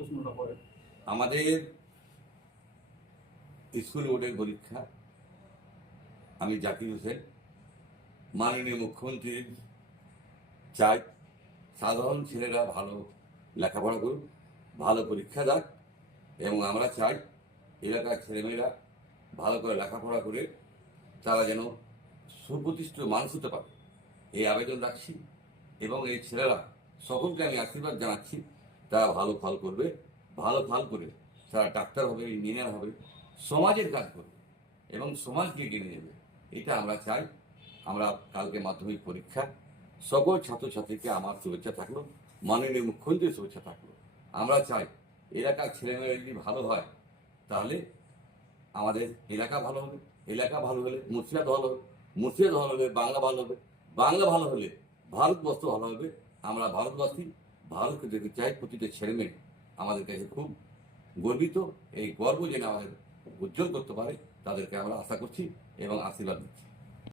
প্রশ্নটা করেন। আমাদের স্কুল বোর্ডের পরীক্ষা, আমি জাকির হোসেন, মাননীয় মুখ্যমন্ত্রীর চাই সাধারণ ছেলেরা ভালো লেখাপড়া করুক, ভালো পরীক্ষা দেয়, এবং আমরা চাই এলাকার ছেলেমেয়েরা ভালো করে লেখাপড়া করে তারা যেন সুপ্রতিষ্ঠিত মানুষ হতে পারে, এই আবেদন রাখছি। এবং এই ছেলেরা সকলকে আমি আশীর্বাদ জানাচ্ছি, তারা ভালো ফল করবে, ভালো ফল করে তারা ডাক্তার হবে, ইঞ্জিনিয়ার হবে, সমাজের কাজ করবে এবং সমাজকে এগিয়ে নিয়ে যাবে, এটা আমরা চাই। আমরা কালকে মাধ্যমিক পরীক্ষা, সকল ছাত্রছাত্রীকে আমার শুভেচ্ছা থাকলো, মাননীয় মুখ্যমন্ত্রীর শুভেচ্ছা থাকলো। আমরা চাই এলাকার ছেলেমেয়েরা যদি ভালো হয় তাহলে আমাদের এলাকা ভালো হবে, এলাকা ভালো হলে মুর্শিদাবাদ ভালো হবে, মুর্শিদাবাদ ভালো হলে বাংলা ভালো হবে, বাংলা ভালো হলে ভারতবর্ষ ভালো হবে। আমরা ভারতবাসী, ভারতকে দেখতে চাই প্রতিটা ছেলেমেয়ে আমাদের কাছে খুব গর্বিত, এই গর্ব যেন আমাদের উজ্জ্বল করতে পারে তাদেরকে আমরা আশা করছি এবং আশীর্বাদ দিচ্ছি।